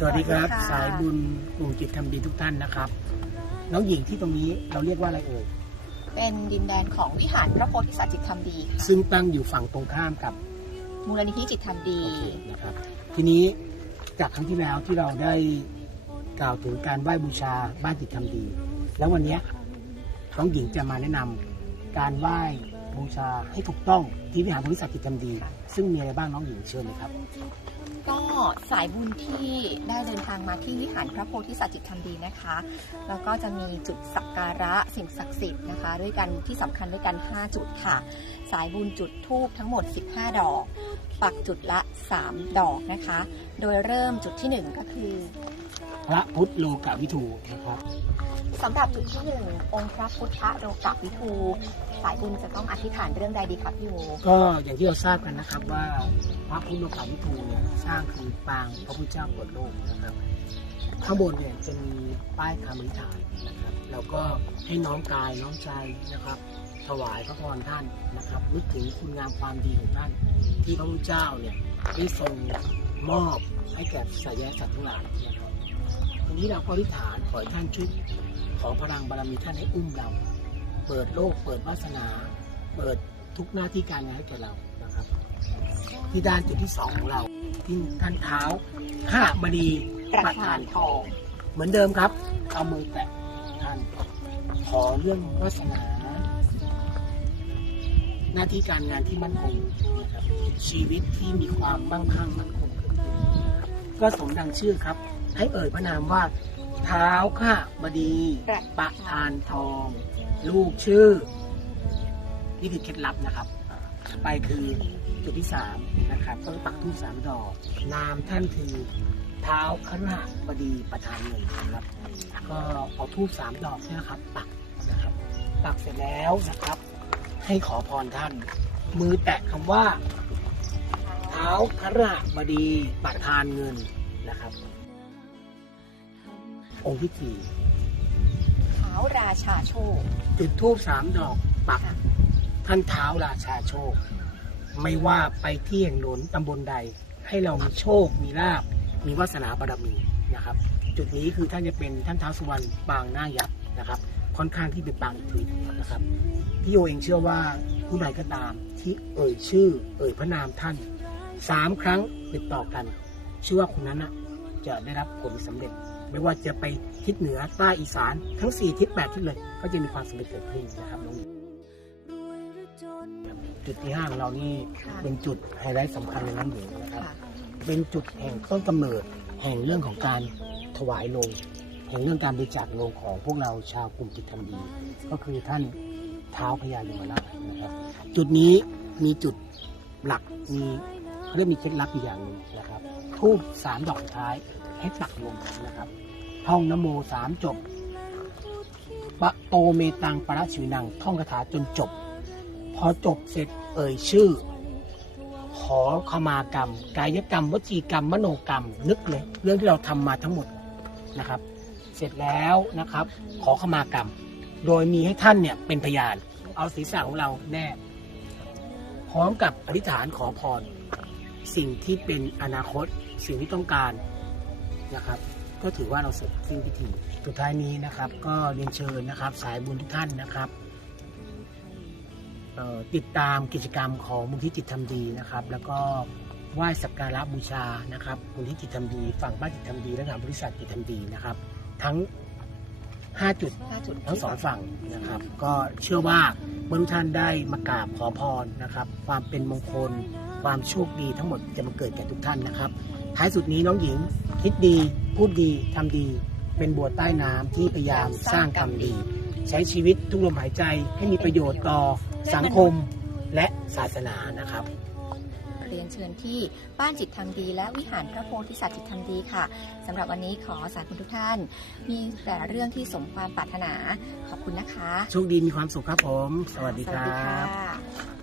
สวัสดีครับสวัสดีค่ะสายบุญกลุ่มจิตทำดีทุกท่านนะครับ น้องหญิงที่ตรงนี้เราเรียกว่าอะไรเอ่ยเป็นดินแดนของวิหารพระโพธิสัตว์จิตธรรมดีค่ะซึ่งตั้งอยู่ฝั่งตรงข้ามกับมูลนิธิจิตธรรมดีโอเคนะครับ ทีนี้จากครั้งที่แล้วที่เราได้กล่าวถึงการไหว้บูชาบ้านจิตทำดี แล้ววันเนี้ยน้องหญิงจะมาแนะนำการไหว้ บูชาให้ถูกต้องที่วิหารบริษัทจิตทำดี ซึ่งมีอะไรบ้างน้องหญิงเชิญเลยครับ ก็สายบุญที่ได้เดินทางมาที่วิหารพระโพธิสัตว์จิตธรรมดีนะคะ แล้วก็จะมีจุดสักการะสิ่งศักดิ์สิทธิ์นะคะ ด้วยกันที่สำคัญด้วยกัน 5 จุดค่ะ สายบุญจุดทูบทั้งหมด 15 ดอก ปักจุดละ 3 ดอกนะคะ โดยเริ่มจุดที่ 1 ก็คือ พระพุทธโลกาวิทูนะครับสำหรับจุดที่1องค์พระพุทธโลกวิทูสายบุญจะต้องอธิษฐานเรื่องใดดีครับพี่โมก็อย่างที่เราทราบกันนะครับว่าพระพุทธโลกาวิทูเนี่ยสร้างคือปางพระพุทธเจ้าเปิดโลกนะครับข้างบนเนี่ยจะมีป้ายคำอธิษฐานนะครับแล้วก็ให้น้อมกายน้อมใจนะครับถวายพระพรท่านนะครับนึกถึงคุณงามความดีของท่าน ที่พระพุทธเจ้าเนี่ยได้ทรงมอบให้แก่สายสัตว์ทั้งหลายนะครับที นี้เราก็อธิษฐานขอให้ท่านช่วยขอพลังบารมีท่านให้อุ้มเรา เปิดโลก เปิดวาสนา เปิดทุกหน้าที่การงานให้แก่เรานะครับ ที่ด้านจุดที่สองของเราที่ท่านเท้าห้าบดีประธานทองเหมือนเดิมครับเอามือแตะท่านขอเรื่องวาสนา หน้าที่การงานที่มั่นคงนะครับชีวิตที่มีความมั่งคั่งมั่นคงก็สมดังชื่อครับ ให้เอ่ยพระนามว่า เท้าข้าบดีประทานทอง ลูกชื่อ นี่คือเคล็ดลับนะครับ ไปคือจุดที่สามนะครับก็ปักทูปสามดอก นามท่านคือเท้าคฤหบดีประธานเงินนะครับ ก็เอาทูปสามดอกนี่นะครับ ปักนะครับ ปักเสร็จแล้วนะครับ ให้ขอพรท่าน มือแตะคำว่าเท้าคฤหบดีประธานเงินนะครับ องค์ที่สี่เท้าราชาโชค จุดทูบสามดอกปักค่ะท่านเท้าราชาโชค ไม่ว่าไปที่แห่งหนตำบลใด ให้เรามีโชค มีลาบมีวาสนาบารมีนะครับ จุดนี้คือท่านจะเป็นท่านเท้าสุวรรณปางหน้ายักษ์นะครับ ค่อนข้างที่เป็นปางอิทธิฤทธิ์นะครับพี่โยเองเชื่อว่าผู้ใดก็ตามที่เอ่ยชื่อ เอ่ยพระนามท่านสามครั้งติดต่อกันเชื่อว่าคนนั้นนะจะได้รับผลสำเร็จ ไม่ว่าจะไปทิศเหนือใต้อีสานทั้งสี่ทิศแปดทิศเลย ก็จะมีความสำเร็จเกิดขึ้นนะครับน้องหญิงจุดที่ห้าของเรานี่ค่ะเป็นจุดไฮไลท์สำคัญในน้ำหญิงนะครับค่ะเป็นจุดแห่งต้นกำเนิดแห่งเรื่องของการถวายโลงแห่งเรื่องการบริจาคโลงของพวกเราชาวกลุ่มจิตทำดี ก็คือท่านเท้าพญายมราชนะครับ จุดนี้มีจุดหลักมีเขาเรียกมีเคล็ดลับอีกอย่างหนึ่งนะครับทูบสามดอกสุดท้าย ให้ปักลงนะครับ ท่องนโมสามจบปะโตเมตังปะระชิวนัง ท่องคาถาจนจบ พอจบเสร็จเอ่ยชื่อ ขอขมากรรม กายกรรม วจีกรรม มโนกรรม นึกเลย เรื่องที่เราทำมาทั้งหมดนะครับ เสร็จแล้วนะครับ ขอขมากรรม โดยมีให้ท่านเนี่ยเป็นพยาน เอาศีรษะของเราแนบพร้อมกับอธิษฐานขอพร สิ่งที่เป็นอนาคต สิ่งที่ต้องการ นะครับ ก็ถือว่าเราเสร็จสิ้นพิธี สุดท้ายนี้นะครับ ก็เรียนเชิญนะครับ สายบุญทุกท่านนะครับเอ่อติดตามกิจกรรมของมูลที่จิตทำดีนะครับ แล้วก็ไหว้สักการะบูชานะครับมูลที่จิตทำดี ฝั่งบ้านจิตทำดีและงานบริษัทจิตทำดีนะครับ ทั้ง5จุดห้าจุดทั้งสองฝั่งนะครับ ก็เชื่อว่าเมื่อทุกท่านได้มากราบขอพรนะครับ ความเป็นมงคล ความโชคดีทั้งหมดจะมาเกิดแก่ทุกท่านนะครับ ท้ายสุดนี้น้องหญิง คิดดีพูดดีทำดี เป็นบัวใต้น้ำที่พยายามสร้างกรรมดี ใช้ชีวิตทุกลมหายใจให้มีประโยชน์ต่อสังคมและศาสนานะครับเรียนเชิญที่บ้านจิตธรรมดี และวิหารพระโพธิสัตว์จิตธรรมดีค่ะสำหรับวันนี้ขอสาธุทุกท่าน มีแต่เรื่องที่สมความปรารถนาขอบคุณนะคะ โชคดีมีความสุขครับผม สวัสดีคสวัสรัดีค่บะ